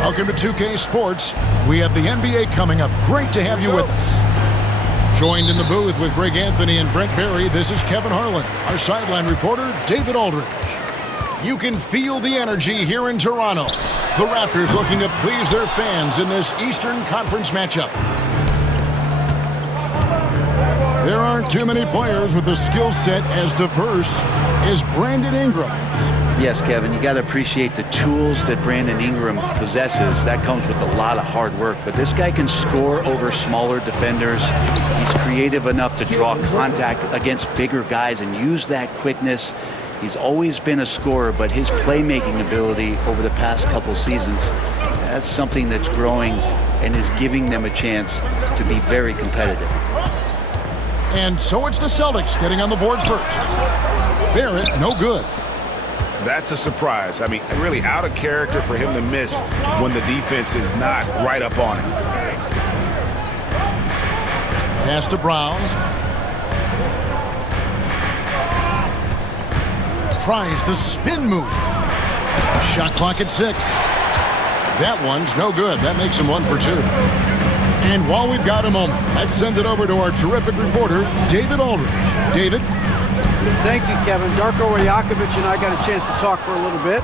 Welcome to 2K Sports. We have the NBA coming up. Great to have you with us. Joined in the booth with Greg Anthony and Brent Barry, this is Kevin Harlan. Our sideline reporter, David Aldridge. You can feel the energy here in Toronto. The Raptors looking to please their fans in this Eastern Conference matchup. There aren't too many players with a skill set as diverse as Brandon Ingram. Yes, Kevin, you got to appreciate the tools that Brandon Ingram possesses. That comes with a lot of hard work. But this guy can score over smaller defenders. He's creative enough to draw contact against bigger guys and use that quickness. He's always been a scorer, but his playmaking ability over the past couple seasons, that's something that's growing and is giving them a chance to be very competitive. And so it's the Celtics getting on the board first. Barrett, no good. That's a surprise. I mean, really out of character for him to miss when the defense is not right up on him. Pass to Brown. Tries the spin move. Shot clock at 6. That one's no good. That makes him 1 for 2. And while we've got a moment, let's send it over to our terrific reporter, David Aldridge. David? Thank you, Kevin. Darko Rajakovic and I got a chance to talk for a little bit.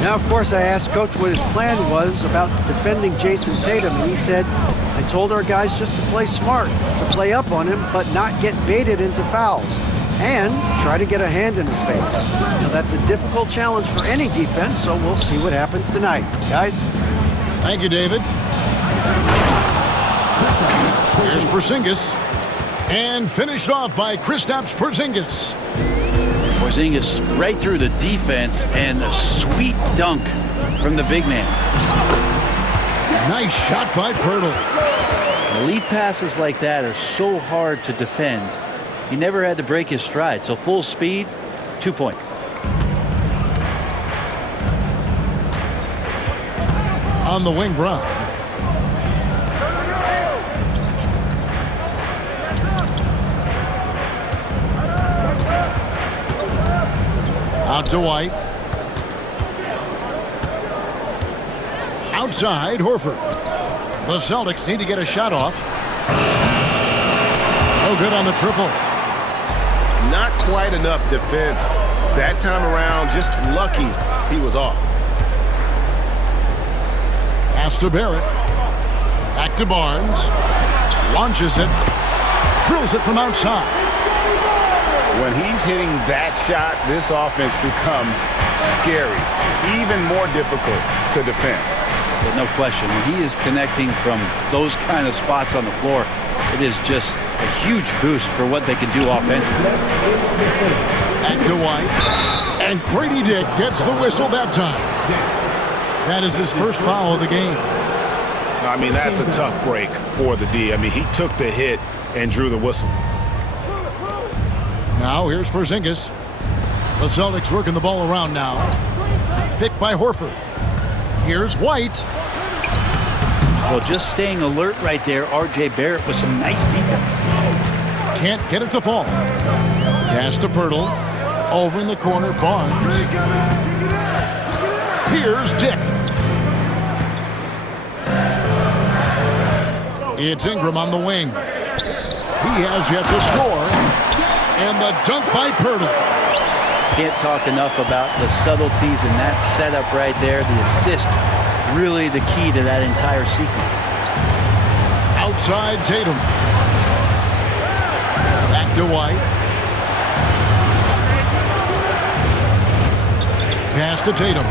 Now, of course, I asked Coach what his plan was about defending Jason Tatum, and he said, I told our guys just to play smart, to play up on him, but not get baited into fouls, and try to get a hand in his face. Now, that's a difficult challenge for any defense, so we'll see what happens tonight. Guys? Thank you, David. Here's Porzingis. And finished off by Kristaps Porzingis. Porzingis right through the defense and a sweet dunk from the big man. Nice shot by Poeltl. Elite passes like that are so hard to defend. He never had to break his stride, so full speed, 2 points. On the wing, Brown. Out to White. Outside, Horford. The Celtics need to get a shot off. No good on the triple. Not quite enough defense. That time around, just lucky he was off. Pass to Barrett. Back to Barnes. Launches it. Drills it from outside. When he's hitting that shot, this offense becomes scary, even more difficult to defend. But no question, when he is connecting from those kind of spots on the floor, it is just a huge boost for what they can do offensively. Back to White. And Grady Dick gets the whistle that time. That is his first foul of the game. I mean, that's a tough break for the D. I mean, he took the hit and drew the whistle. Now here's Porzingis. The Celtics working the ball around now. Picked by Horford. Here's White. Well, just staying alert right there, R.J. Barrett with some nice defense. Can't get it to fall. Pass to Poeltl. Over in the corner, Barnes. Here's Dick. It's Ingram on the wing. He has yet to score. And the dunk by Poeltl. Can't talk enough about the subtleties in that setup right there. The assist, really the key to that entire sequence. Outside Tatum. Back to White. Pass to Tatum.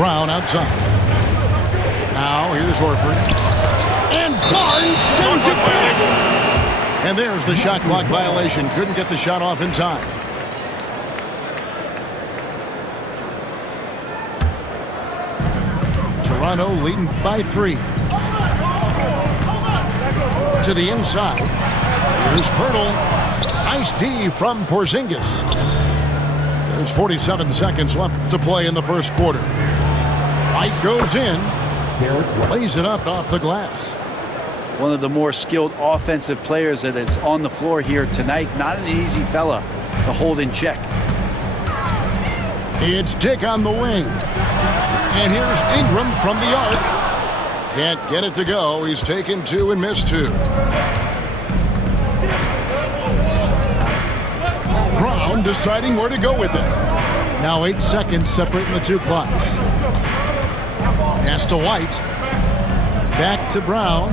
Brown outside. Now here's Horford. And Barnes sends it back. And there's the shot clock violation. Couldn't get the shot off in time. Toronto leading by 3. To the inside. Here's Poeltl. Nice D from Porzingis. There's 47 seconds left to play in the first quarter. White goes in. Lays it up off the glass. One of the more skilled offensive players that is on the floor here tonight. Not an easy fella to hold in check. It's Dick on the wing. And here's Ingram from the arc. Can't get it to go. He's taken 2 and missed 2. Brown deciding where to go with it. Now 8 seconds separating the 2 clocks. Pass to White. Back to Brown.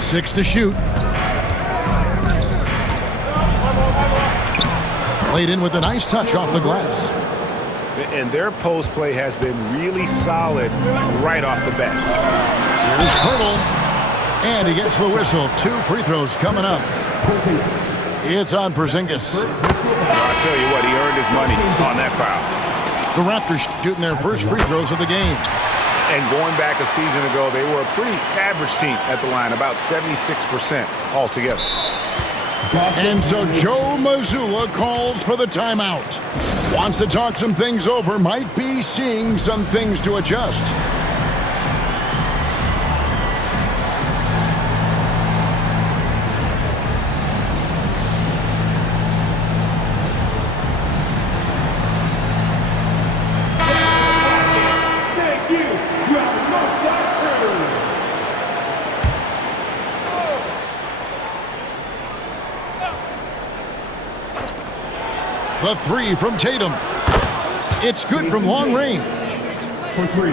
6 to shoot. Played in with a nice touch off the glass. And their post play has been really solid right off the bat. Here's Pirtle. And he gets the whistle. 2 free throws coming up. It's on Porzingis. I'll tell you what, he earned his money on that foul. The Raptors shooting their first free throws of the game. And going back a season ago, they were a pretty average team at the line, about 76% altogether. And so Joe Mazzulla calls for the timeout. Wants to talk some things over, might be seeing some things to adjust. The 3 from Tatum. It's good from long range. For 3.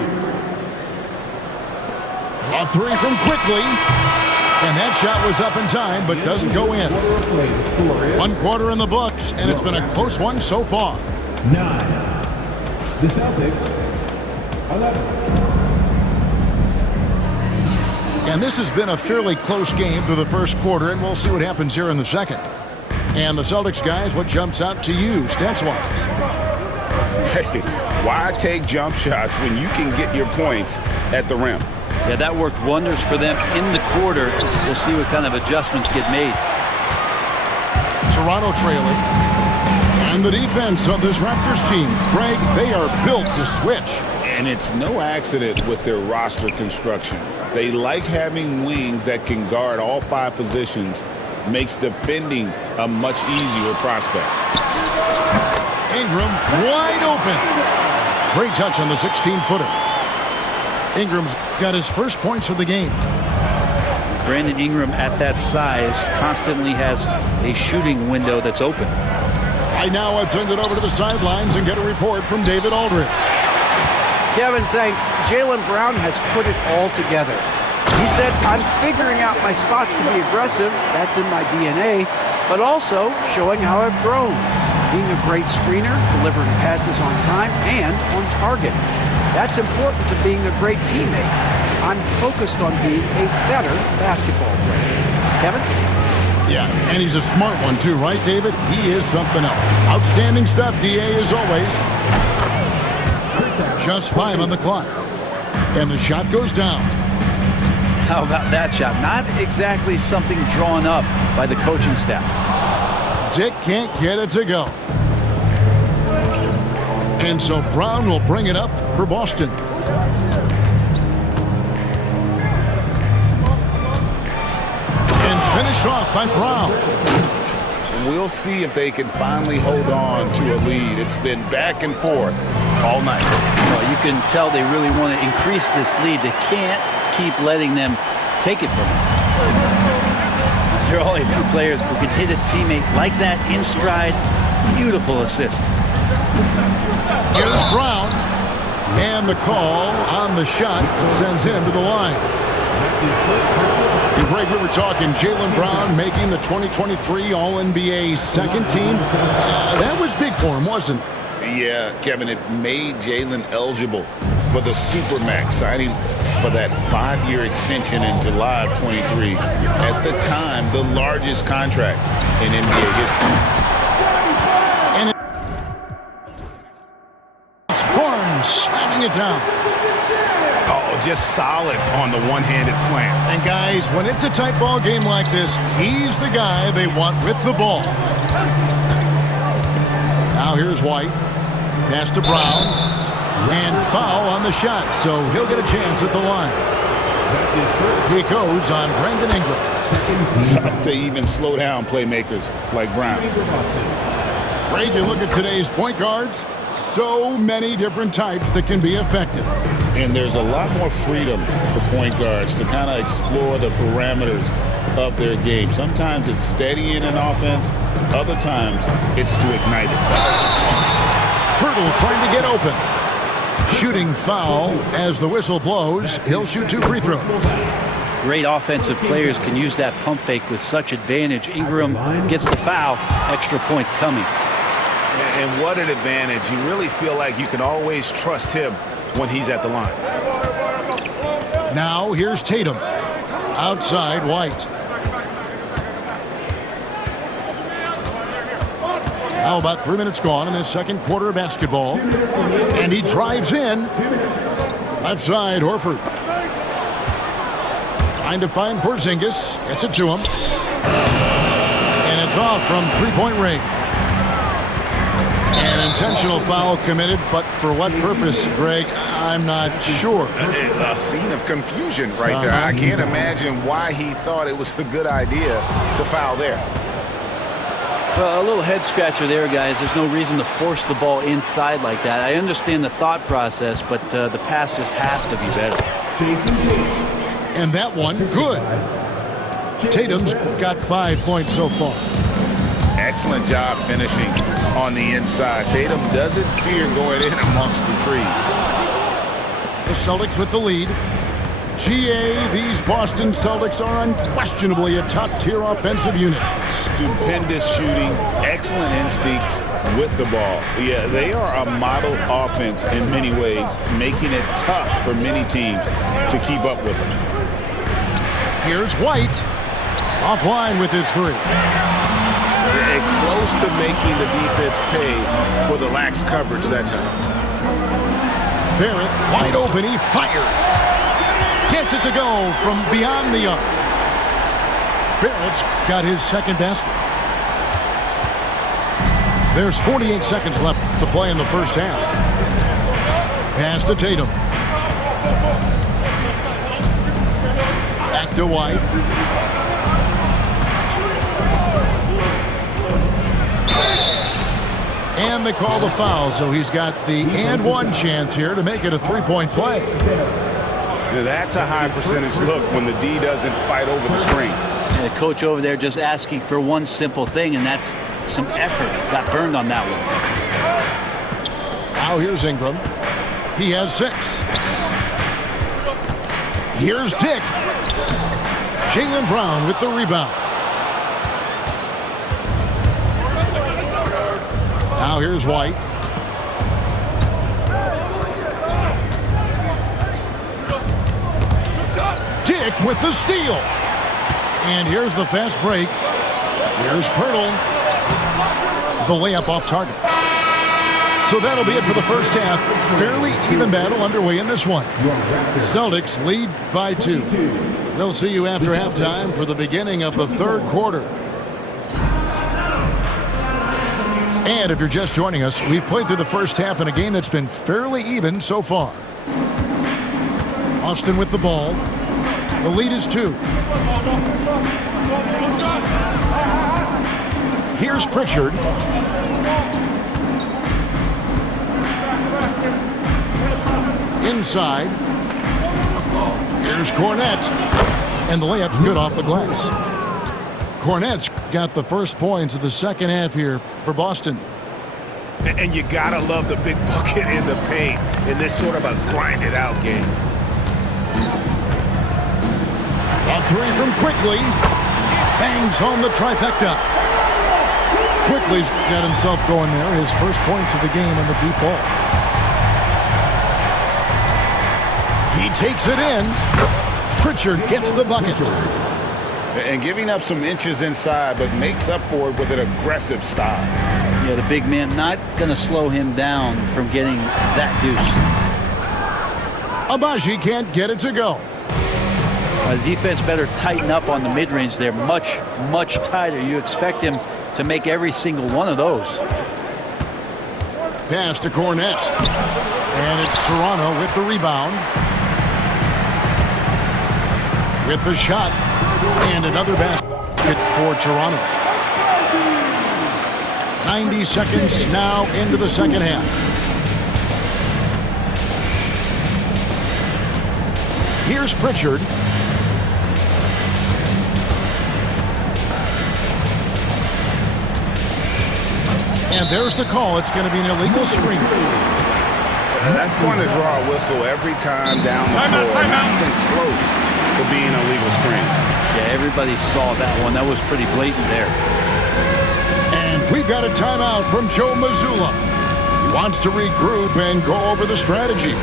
A 3 from Quickly. And that shot was up in time, but doesn't go in. 1 quarter in the books, and it's been a close one so far. 9. The Celtics. 11. And this has been a fairly close game through the first quarter, and we'll see what happens here in the second. And the Celtics guys, what jumps out to you, stats-wise? Hey, why take jump shots when you can get your points at the rim? Yeah, that worked wonders for them in the quarter. We'll see what kind of adjustments get made. Toronto trailing. And the defense of this Raptors team, Greg, they are built to switch. And it's no accident with their roster construction. They like having wings that can guard all 5 positions. Makes defending a much easier prospect. Ingram wide open. Great touch on the 16-footer. Ingram's got his first points of the game. Brandon Ingram at that size constantly has a shooting window that's open. Right now, let's send it over to the sidelines and get a report from David Aldridge. Kevin, thanks. Jaylen Brown has put it all together. He said, I'm figuring out my spots to be aggressive. That's in my DNA. But also showing how I've grown. Being a great screener, delivering passes on time and on target. That's important to being a great teammate. I'm focused on being a better basketball player. Kevin? Yeah, and he's a smart one too, right, David? He is something else. Outstanding stuff, DA, as always. Just 5 on the clock. And the shot goes down. How about that shot? Not exactly something drawn up by the coaching staff. Dick can't get it to go. And so Brown will bring it up for Boston. And finished off by Brown. We'll see if they can finally hold on to a lead. It's been back and forth all night. Well, you can tell they really want to increase this lead. They can't keep letting them take it from them. There are only a few players who can hit a teammate like that in stride. Beautiful assist. Here's Brown. And the call on the shot that sends him to the line. And Greg, we were talking Jaylen Brown making the 2023 All-NBA second team. That was big for him, wasn't it? Yeah, Kevin, it made Jaylen eligible for the Supermax, signing for that 5-year extension in July of 23. At the time, the largest contract in NBA history. And it's Barnes slamming it down. Oh, just solid on the one-handed slam. And guys, when it's a tight ball game like this, he's the guy they want with the ball. Now here's White. Pass to Brown. And foul on the shot, so he'll get a chance at the line. It goes on Brandon Ingram. Tough to even slow down playmakers like Brown. Ray, you look at today's point guards, So many different types that can be effective. And there's a lot more freedom for point guards to kind of explore the parameters of their game. Sometimes it's steadying an offense. Other times it's to ignite it. Hurdle trying to get open. Shooting foul as the whistle blows. He'll shoot 2 free throws. Great offensive players can use that pump fake with such advantage. Ingram gets the foul, extra points coming. And what an advantage. You really feel like you can always trust him when he's at the line. Now here's Tatum. Outside White. Now about 3 minutes gone in this second quarter of basketball. And he drives in. Left side, Horford. Trying to find Porzingis. Gets it to him. And it's off from three-point range. An intentional foul committed, but for what purpose, Greg, I'm not sure. A scene of confusion right there. I can't imagine why he thought it was a good idea to foul there. Well, a little head scratcher there, guys. There's no reason to force the ball inside like that. I understand the thought process, but the pass just has to be better. And that one, good. Tatum's got 5 points so far. Excellent job finishing on the inside. Tatum doesn't fear going in amongst the trees. The Celtics with the lead. GA, these Boston Celtics are unquestionably a top-tier offensive unit. Stupendous shooting, excellent instincts with the ball. Yeah, they are a model offense in many ways, making it tough for many teams to keep up with them. Here's White. Offline with his 3. And close to making the defense pay for the lax coverage that time. Barrett wide open. He fires. Gets it to go from beyond the arc. Barrett's got his second basket. There's 48 seconds left to play in the first half. Pass to Tatum. Back to White. And they call the foul, so he's got the and one chance here to make it a 3-point play. Now that's a high percentage look when the D doesn't fight over the screen. And the coach over there just asking for one simple thing, and that's some effort. Got burned on that one. Now here's Ingram. He has 6. Here's Dick. Jaylen Brown with the rebound. Now here's White. Dick with the steal. And here's the fast break. Here's Pirtle. The layup off target. So that'll be it for the first half. Fairly even battle underway in this one. Celtics lead by 2. We'll see you after halftime for the beginning of the third quarter. And if you're just joining us, we've played through the first half in a game that's been fairly even so far. Austin with the ball. The lead is 2. Here's Pritchard. Inside. Here's Cornette. And the layup's good off the glass. Cornette's got the first points of the second half here for Boston. And you gotta love the big bucket in the paint in this sort of a grinded out game. A 3 from Quickly. Bangs home the trifecta. Quickly's got himself going there. His first points of the game on the deep ball. He takes it in. Pritchard gets the bucket. And giving up some inches inside, but makes up for it with an aggressive style. Yeah, the big man not going to slow him down from getting that deuce. Agbaji can't get it to go. The defense better tighten up on the mid-range there. Much, much tighter. You expect him to make every single one of those. Pass to Cornette. And it's Toronto with the rebound. With the shot. And another basket for Toronto. 90 seconds now into the second half. Here's Pritchard. And there's the call. It's going to be an illegal screen. That's going to draw a whistle every time down the floor. Not even close to being a legal screen. Yeah, everybody saw that one. That was pretty blatant there. And we've got a timeout from Joe Mazzulla. He wants to regroup and go over the strategy.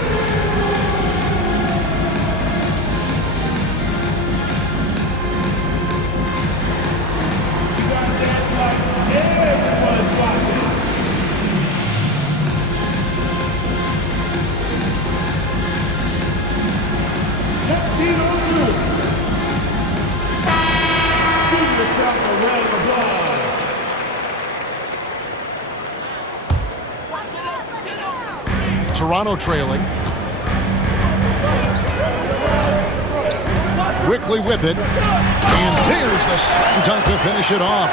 Toronto trailing. Quickly with it. And there's the slam dunk to finish it off.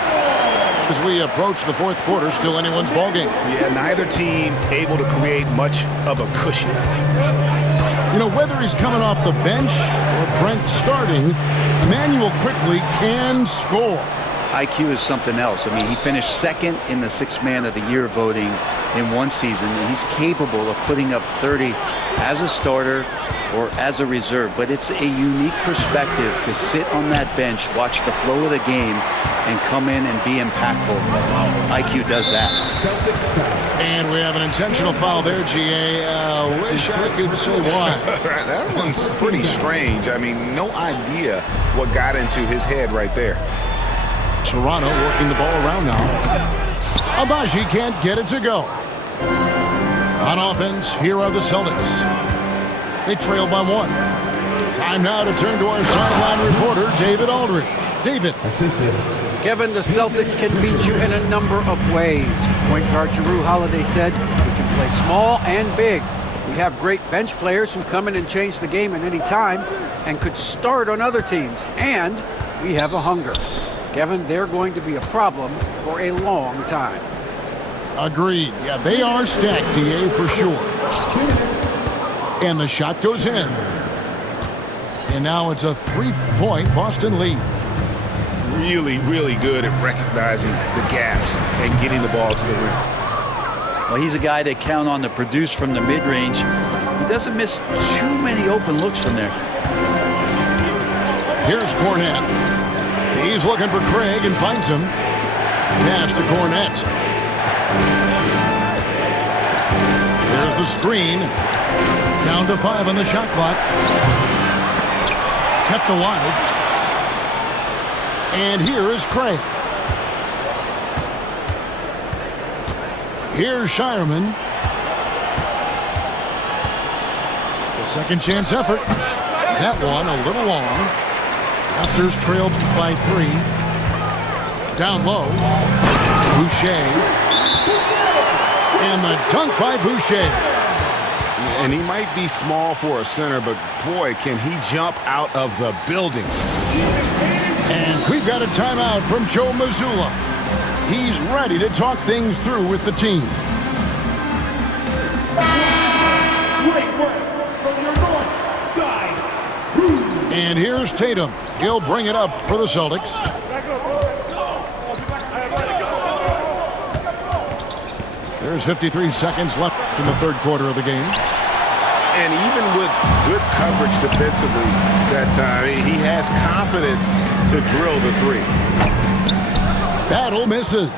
As we approach the fourth quarter, still anyone's ballgame. Yeah, neither team able to create much of a cushion. You know, whether he's coming off the bench or Brent starting, Emmanuel Quickley can score. IQ is something else. I mean, he finished second in the Sixth Man of the Year voting in one season. He's capable of putting up 30 as a starter or as a reserve. But it's a unique perspective to sit on that bench, watch the flow of the game, and come in and be impactful. IQ does that. And we have an intentional foul there, GA. Wish I could say why. That one's pretty strange. I mean, no idea what got into his head right there. Toronto working the ball around now. Agbaji can't get it to go. On offense, here are the Celtics. They trail by one. Time now to turn to our sideline reporter, David Aldridge. David. Kevin, the Celtics can beat you in a number of ways. Point guard Jrue Holiday said, we can play small and big. We have great bench players who come in and change the game at any time and could start on other teams. And we have a hunger. Kevin, they're going to be a problem for a long time. Agreed. Yeah, they are stacked, DA, for sure. And the shot goes in. And now it's a three-point Boston lead. Really, really good at recognizing the gaps and getting the ball to the rim. Well, he's a guy they count on to produce from the mid-range. He doesn't miss too many open looks from there. Here's Cornette. He's looking for Craig and finds him. Pass to Cornette. There's the screen. Down to 5 on the shot clock. Kept alive. And here is Craig. Here's Shireman. The second chance effort. That one a little long. Raptors trailed by 3. Down low. Boucher. And the dunk by Boucher. And he might be small for a center, but boy, can he jump out of the building. And we've got a timeout from Joe Mazzulla. He's ready to talk things through with the team. Great work from your north side. And here's Tatum. He'll bring it up for the Celtics. There's 53 seconds left in the third quarter of the game. And even with good coverage defensively that time, he has confidence to drill the three. Battle misses.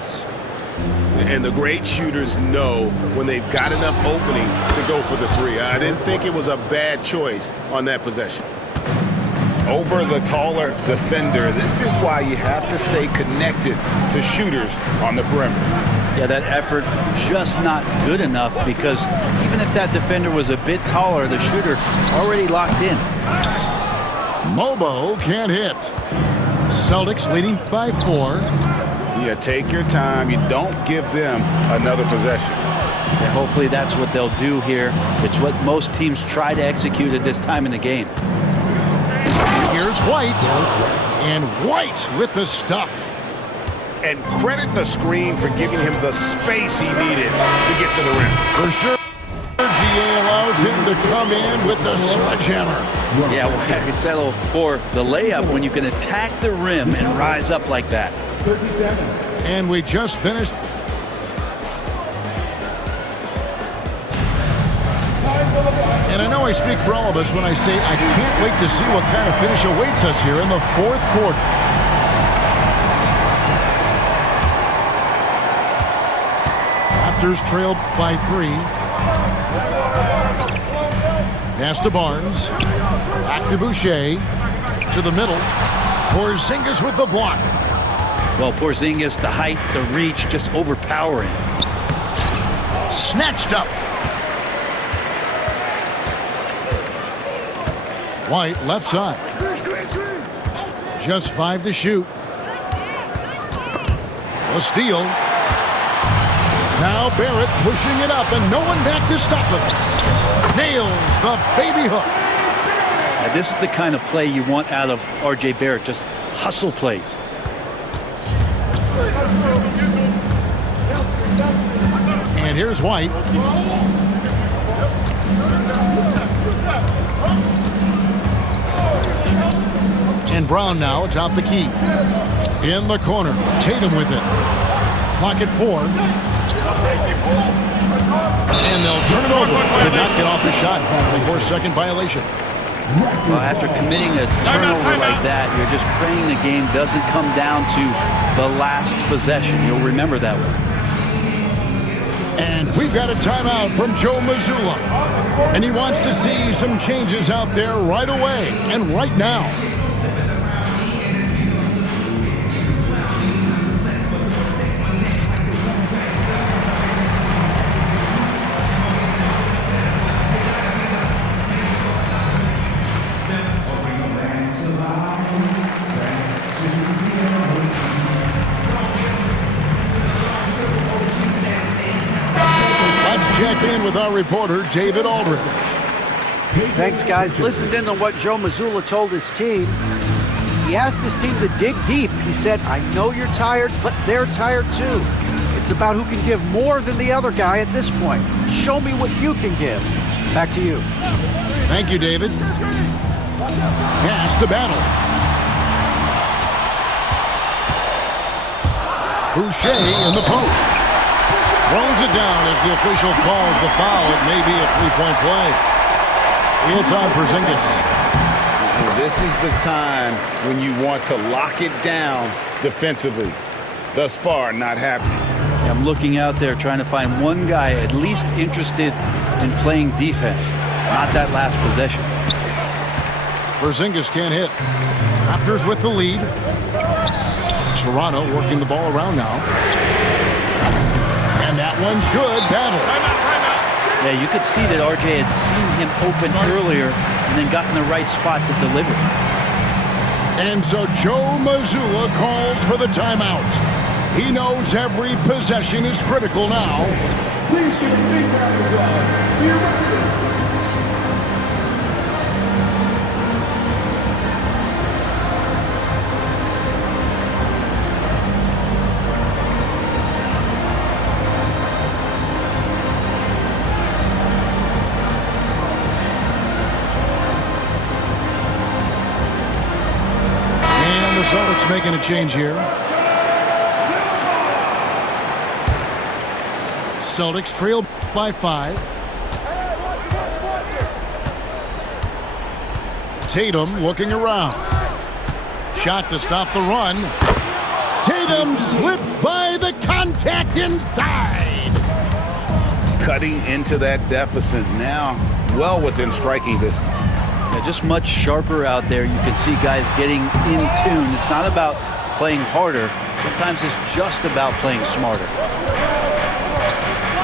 And the great shooters know when they've got enough opening to go for the three. I didn't think it was a bad choice on that possession. Over the taller defender, this is why you have to stay connected to shooters on the perimeter. Yeah, that effort just not good enough because even if that defender was a bit taller, the shooter already locked in. Mobo can't hit. Celtics leading by 4. Yeah, take your time. You don't give them another possession. Yeah, hopefully that's what they'll do here. It's what most teams try to execute at this time in the game. Here's White. And White with the stuff. And credit the screen for giving him the space he needed to get to the rim. For sure, GA allowed allows him to come in with the sledgehammer. Yeah, well, I could settle for the layup when you can attack the rim and rise up like that. 37. And we just finished. And I know I speak for all of us when I say I can't wait to see what kind of finish awaits us here in the fourth quarter. Raptors trailed by 3. Pass to Barnes. Back to Boucher. To the middle. Porzingis with the block. Well, Porzingis, the height, the reach, just overpowering. Snatched up. White, left side. Just 5 to shoot. A steal. Now Barrett pushing it up, and no one back to stop him. Nails the baby hook. Now, this is the kind of play you want out of R.J. Barrett, just hustle plays. And here's White. And Brown now atop the key. In the corner, Tatum with it. Clock at 4. And they'll turn it over. Did not get off the shot. 24-second violation. Well, after committing a turnover like that, you're just praying the game doesn't come down to the last possession. You'll remember that one. And we've got a timeout from Joe Mazzulla. And he wants to see some changes out there right away and right now. Check in with our reporter, David Aldridge. Thanks, guys. Listened in on what Joe Mazzulla told his team. He asked his team to dig deep. He said, I know you're tired, but they're tired too. It's about who can give more than the other guy at this point. Show me what you can give. Back to you. Thank you, David. Pass to Battle. Boucher in the post. Throws it down as the official calls the foul. It may be a three-point play. It's on Porzingis. This is the time when you want to lock it down defensively. Thus far, not happening. I'm looking out there trying to find one guy at least interested in playing defense. Not that last possession. Porzingis can't hit. Raptors with the lead. Toronto working the ball around now. And that one's good. Battle. Yeah, you could see that RJ had seen him open earlier and then got in the right spot to deliver. And so Joe Mazzulla calls for the timeout. He knows every possession is critical now. Please give a big round of applause for your resident. Celtics making a change here. Celtics trail by 5. Tatum looking around. Shot to stop the run. Tatum slips by the contact inside. Cutting into that deficit now, well within striking distance. Just much sharper out there. You can see guys getting in tune. It's not about playing harder. Sometimes it's just about playing smarter.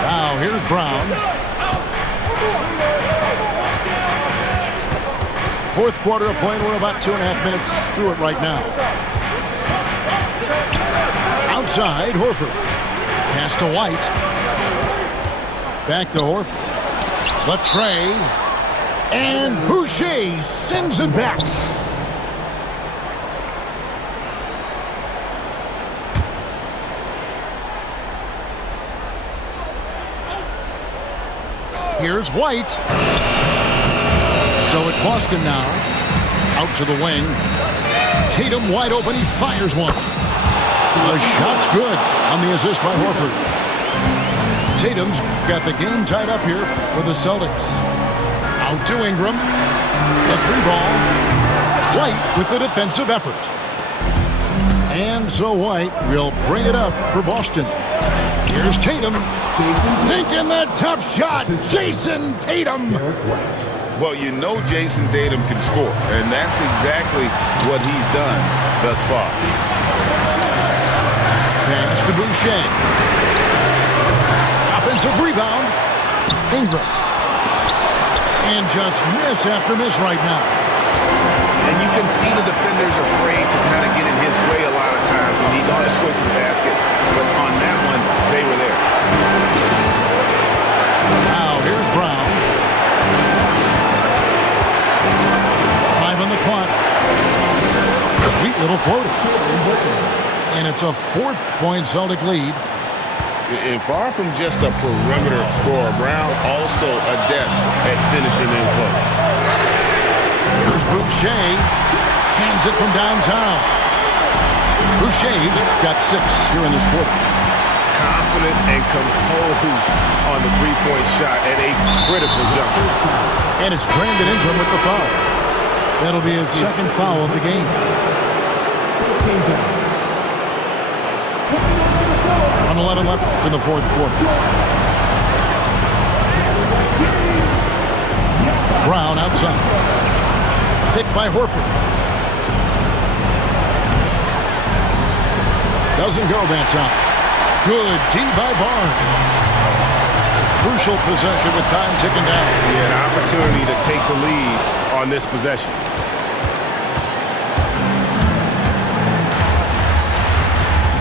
Now here's Brown. Fourth quarter of play. We're about 2.5 minutes through it right now. Outside, Horford. Pass to White. Back to Horford. The tray. And Boucher sends it back. Here's White. So it's Boston now. Out to the wing. Tatum wide open. He fires one. The shot's good on the assist by Horford. Tatum's got the game tied up here for the Celtics. Out to Ingram. The three ball. White with the defensive effort. And so White will bring it up for Boston. Here's Tatum. Sinking that tough shot. Jason Tatum. Well, you know Jason Tatum can score, and that's exactly what he's done thus far. Pass to Boucher. Offensive rebound. Ingram. And just miss after miss right now. And you can see the defenders afraid to kind of get in his way a lot of times when he's on his way to the basket. But on that one, they were there. Now here's Brown. 5 on the clock. Sweet little floater. And it's a 4-point Celtic lead. And far from just a perimeter scorer, Brown also adept at finishing in close. Here's Boucher. Cans it from downtown. Boucher's got 6 here in this quarter. Confident and composed on the three-point shot at a critical juncture. And it's Brandon Ingram with the foul. That'll be his second foul of the game. 1:11 left in the fourth quarter. Brown outside. Picked by Horford. Doesn't go that time. Good D by Barnes. Crucial possession with time ticking down. Yeah, an opportunity to take the lead on this possession.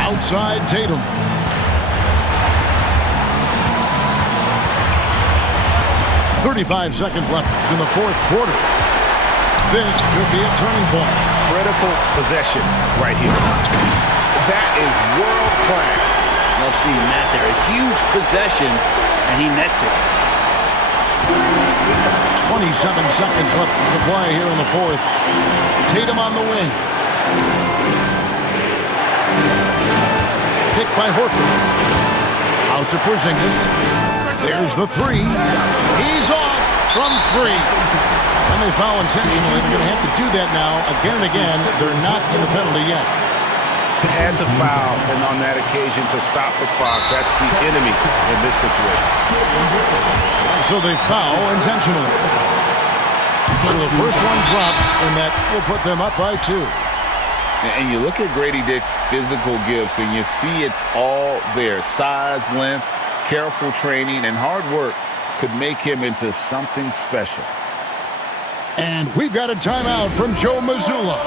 Outside Tatum. .35 seconds left in the fourth quarter. This could be a turning point. Critical possession right here. That is world class. Love seeing that there. A huge possession, and he nets it. 27 seconds left to play here in the fourth. Tatum on the wing. Picked by Horford. Out to Porzingis. There's the three. He's off from 3. And they foul intentionally. They're going to have to do that now again and again. They're not in the penalty yet. Had to foul, and on that occasion to stop the clock. That's the enemy in this situation. So they foul intentionally. So the first one drops, and that will put them up by 2. And you look at Grady Dick's physical gifts, and you see it's all there. Size, length, careful training, and hard work could make him into something special. And we've got a timeout from Joe Mazzulla.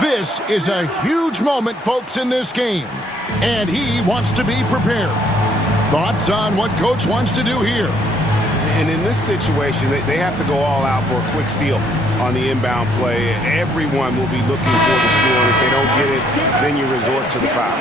This is a huge moment, folks, in this game. And he wants to be prepared. Thoughts on what Coach wants to do here? And in this situation, they have to go all out for a quick steal on the inbound play. Everyone will be looking for the steal, and if they don't get it, then you resort to the foul.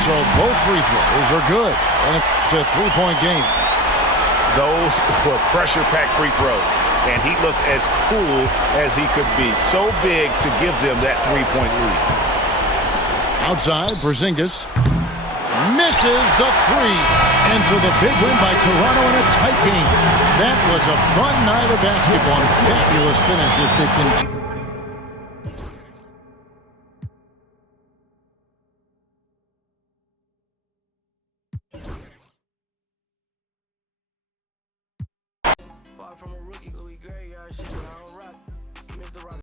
So both free throws are good, and it's a 3-point game. Those were pressure-packed free throws, and he looked as cool as he could be. So big to give them that 3-point lead. Outside, Porzingis misses the 3. And so the big win by Toronto in a tight game. That was a fun night of basketball and fabulous finish as they continue. From a rookie, Louis Gray, y'all shit,